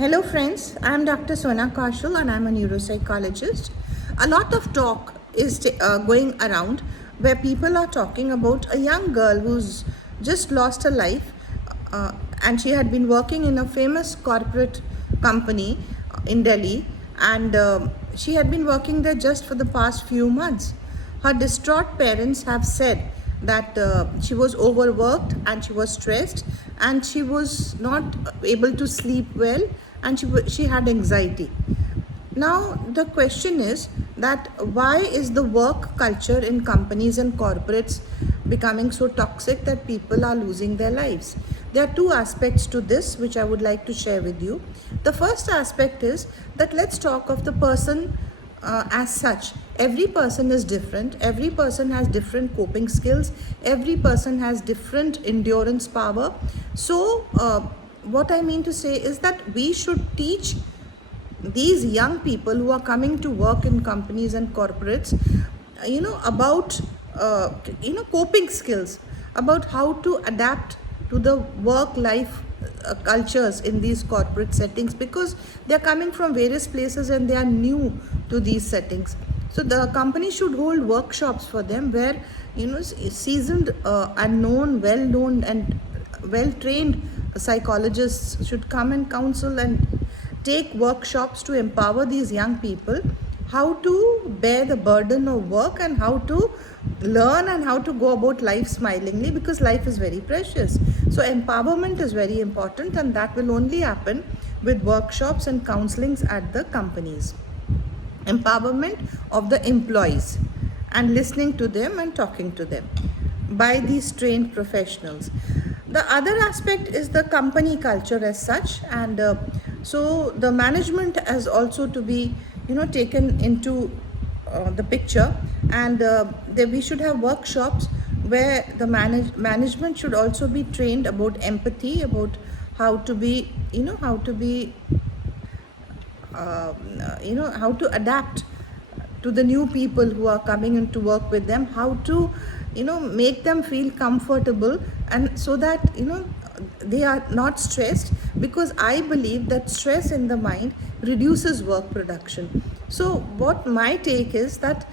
Hello friends, I am Dr. Sona Kaushal and I am a neuropsychologist. A lot of talk is going around where people are talking about a young girl who's just lost her life uh, and she had been working in a famous corporate company in Delhi and she had been working there just for the past few months. Her distraught parents have said that she was overworked and she was stressed and she was not able to sleep well and she had anxiety. Now the question is that why is the work culture in companies and corporates becoming so toxic that people are losing their lives? There are two aspects to this which I would like to share with you. The first aspect is that let's talk of the person as such. Every person is different, every person has different coping skills, every person has different endurance power. So what I mean to say is that we should teach these young people who are coming to work in companies and corporates about coping skills, about how to adapt to the work life cultures in these corporate settings, because they are coming from various places and they are new to these settings. So the company should hold workshops for them where seasoned unknown well known and well trained psychologists should come and counsel and take workshops to empower these young people how to bear the burden of work and how to learn and how to go about life smilingly, because life is very precious. So empowerment is very important, and that will only happen with workshops and counselings at the companies. Empowerment of the employees and listening to them and talking to them by these trained professionals. The other aspect is the company culture as such, and so the management has also to be taken into the picture, and we should have workshops where the management should also be trained about empathy, about how to be how to adapt to the new people who are coming in to work with them, how to make them feel comfortable, and so that they are not stressed, because I believe that stress in the mind reduces work production. So what my take is that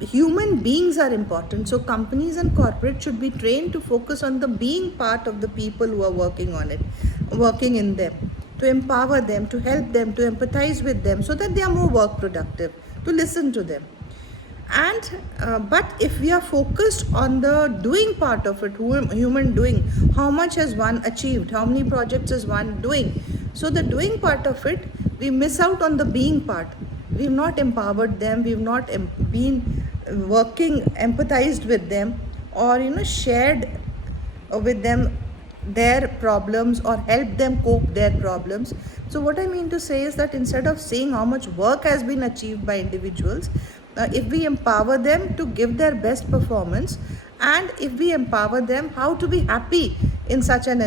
human beings are important, so companies and corporate should be trained to focus on the being part of the people who are working in them, to empower them, to help them, to empathize with them so that they are more work productive, to listen to them. And but if we are focused on the doing part of it, human doing, how much has one achieved, how many projects is one doing, so the doing part of it, we miss out on the being part. We've not empowered them, we've not been working, empathized with them, or shared with them their problems or help them cope their problems. So what I mean to say is that instead of saying how much work has been achieved by individuals, if we empower them to give their best performance, and if we empower them how to be happy in such an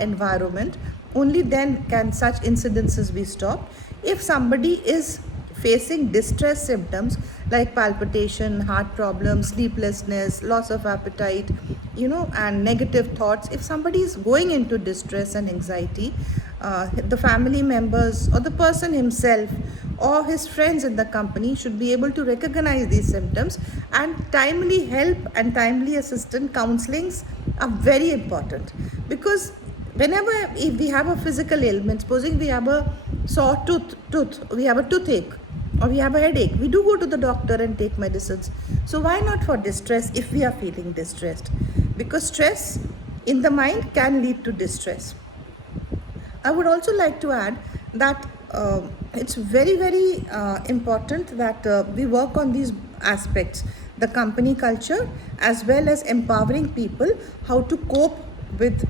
environment, only then can such incidences be stopped. If somebody is facing distress symptoms like palpitation, heart problems, sleeplessness, loss of appetite, and negative thoughts, if somebody is going into distress and anxiety, the family members or the person himself or his friends in the company should be able to recognize these symptoms, and timely help and timely assistance counselings are very important. Because whenever, if we have a physical ailment, supposing we have a sore tooth, we have a toothache, or we have a headache, we do go to the doctor and take medicines. So why not for distress if we are feeling distressed? Because stress in the mind can lead to distress. I would also like to add that it's very, very important that we work on these aspects, the company culture, as well as empowering people how to cope with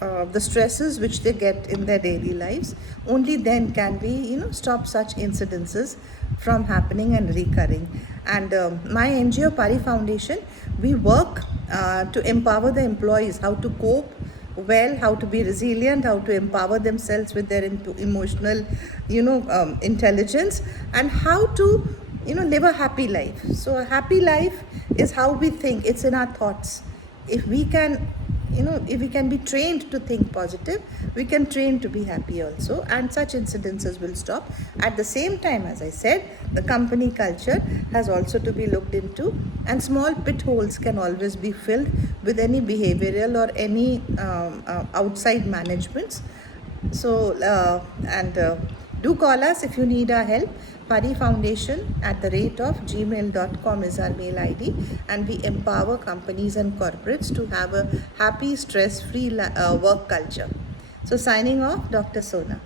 the stresses which they get in their daily lives. Only then can we stop such incidences from happening and recurring. And my NGO Pari Foundation, we work to empower the employees how to cope well, how to be resilient, how to empower themselves with their emotional intelligence, and how to live a happy life. So a happy life is how we think, it's in our thoughts. If we can if we can be trained to think positive, we can train to be happy also, and such incidences will stop. At the same time, as I said, the company culture has also to be looked into, and small pit holes can always be filled with any behavioral or any outside managements. So, and do call us if you need our help. Pari Foundation at the rate of gmail.com is our mail ID, and we empower companies and corporates to have a happy, stress free work culture. So, signing off, Dr. Sona.